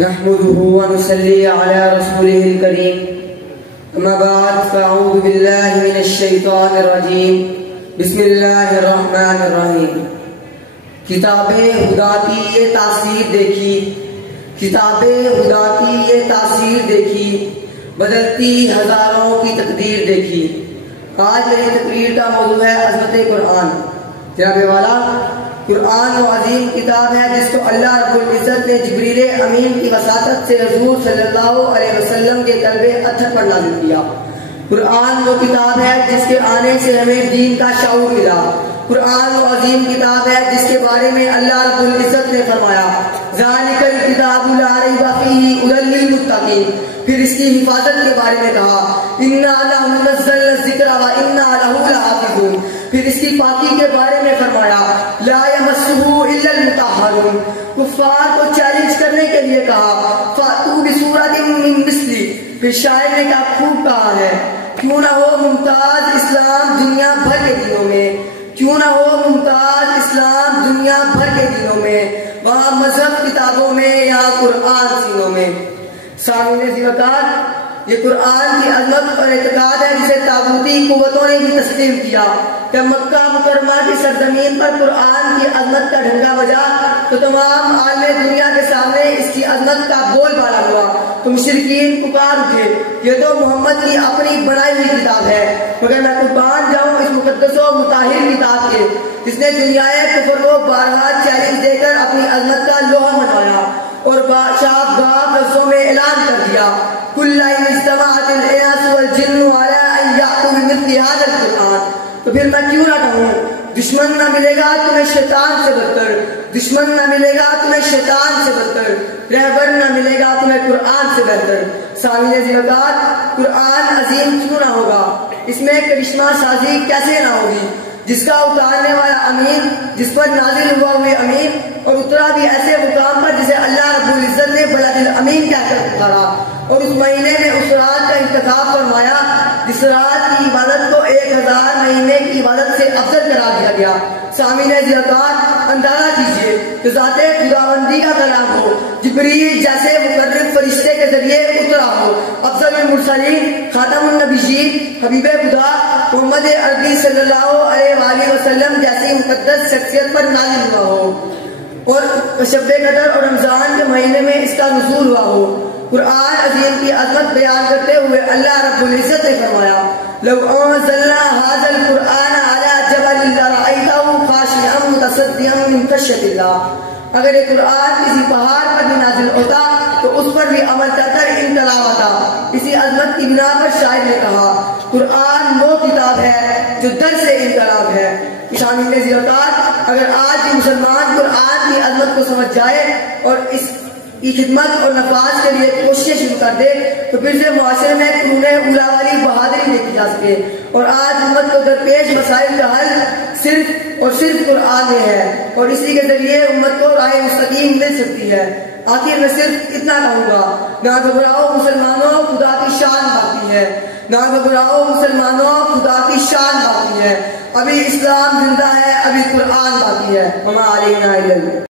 نحمده ونصلي على رسوله الكريم اما بعد فاعوذ بالله من الشیطان الرجیم بسم اللہ الرحمن الرحیم۔ کتاب خدا کی یہ تاثیر دیکھی، کتاب خدا کی یہ تاثیر دیکھی، بدلتی ہزاروں کی تقدیر دیکھی۔ آج میری تقریر کا موضوع ہے عظمت قرآن۔ جناب والا، قرآن وہ عظیم کتاب ہے جس کو اللہ رب العزت نے جبریل امین کی وساطت سے حضور صلی اللہ علیہ وسلم کے قلب اطہر پر نازل کیا۔ قرآن وہ کتاب ہے جس کے آنے سے ہمیں دین کا شعور ملا۔ قرآن وہ عظیم کتاب ہے جس کے بارے میں اللہ رب العزت نے فرمایا ذالک الکتاب لا ریب فیہ ھدی للمتقین۔ پھر اس کی حفاظت کے بارے میں کہا انا نحن نزلنا الذکر وانا لہ لحافظون۔ پھر اس کی پاکی کے بارے میں فرمایا لا یمسہ الا المطہرون۔ کفار کو چیلنج کرنے کے لیے کہا فاتوا بسورۃ من مثلہ۔ پھر شاعر نے کہا خوب کہا ہے کیوں نہ ہو ممتاز اسلام دنیا بھر کے دنوں میں، کیوں نہ ہو ممتاز اسلام دنیا بھر کے دنوں میں، وہاں مذہب کتابوں میں، یہاں قرآن سینوں میں۔ سامعین ذی وقار، یہ قرآن کی عظمت اور اعتقاد ہے جسے طاغوتی قوتوں نے بھی تسلیم کیا۔ جب مکہ مکرمہ کی سرزمین پر قرآن کی عظمت کا ڈھنگا بجا تو تمام عالم دنیا کے سامنے اس کی عظمت کا بول بالا ہوا تو مشرکین پکار اٹھے یہ تو محمد کی اپنی بنائی ہوئی کتاب ہے، مگر میں قربان جاؤں اس مقدس و مطہر کتاب کے جس نے دنیائے کفر کو بارہا چیلنج دے کر اپنی عظمت کا لوہا منوایا اور صاف باب لفظوں میں اعلان کر دیا کل ان اجتمعت الانس والجن علی ان یاتوا بمثل هذا القرآن۔ تو پھر میں کیوں نہ کہوں دشمن نہ ملے گا تمہیں شیطان سے بدتر، دشمن نہ ملے گا تمہیں شیطان سے بدتر، رہبر نہ ملے گا تمہیں قرآن سے بہتر۔ سامعین ذی وقار، قرآن عظیم کیوں نہ ہوگا، اس میں کرشمہ سازی کیسے نہ ہوگی؟ جس کا اتارنے والا امین، جس پر نازل ہوا ہوئے امین اور اترا بھی ایسے مقام پر جسے اللہ رب العزت نے بلد الامین کہہ کر پکارا اور اس مہینے میں اس رات کا انتخاب فرمایا جس رات کی عبادت کو 1000 مہینے کی عبادت سے افضل قرار دیا گیا۔ سامعین ذی وقار، اندازہ کیجیے کہ ذات خداوندی کا کلام ہو، جبریل جیسے مقرب فرشتے کے ذریعے اترا ہو، افضل المرسلین، خاتم النبیین، حبیب خدا محمد عربی صلی اللہ علیہ وآلہ وسلم جیسی مقدس شخصیت پر نازل ہوا ہو اور شب قدر اور رمضان کے مہینے میں اس کا نزول ہوا ہو۔ قرآن عظیم کی عظمت بیان کرتے ہوئے اللہ رب العزت نے فرمایا لو انزلنا هذا القرآن على جبل لرأيته خاشعا متصدعا من خشیۃ اللہ۔ اگر یہ قرآن کسی پہاڑ پر بھی نازل ہوتا تو اس پر بھی عمل کر کر انقلاب آتا۔ اسی عظمت کی بنا پر شاعر نے کہا قرآن وہ کتاب ہے جو در سے انقلاب ہے۔ شامل ذی وقار، اگر آج بھی مسلمان قرآن کی عظمت کو سمجھ جائے اور اس کی خدمت اور نفاذ کے لیے کوششیں شروع کر دے تو پھر سے معاشرے میں قرون اولیٰ والی بہادری دیکھی جا سکے اور آج امت کو درپیش مسائل کا حل صرف اور صرف قرآن میں ہے اور اسی کے ذریعے امت کو راہ مستقیم مل سکتی ہے۔ آخر میں صرف اتنا کہوں گا نہ گھبراؤ مسلمانوں، خدا کی شان باقی ہے، نہ گھبراؤ مسلمانوں، خدا کی شان باقی ہے، ابھی اسلام زندہ ہے، ابھی قرآن باقی ہے۔ وما علینا الا البلاغ۔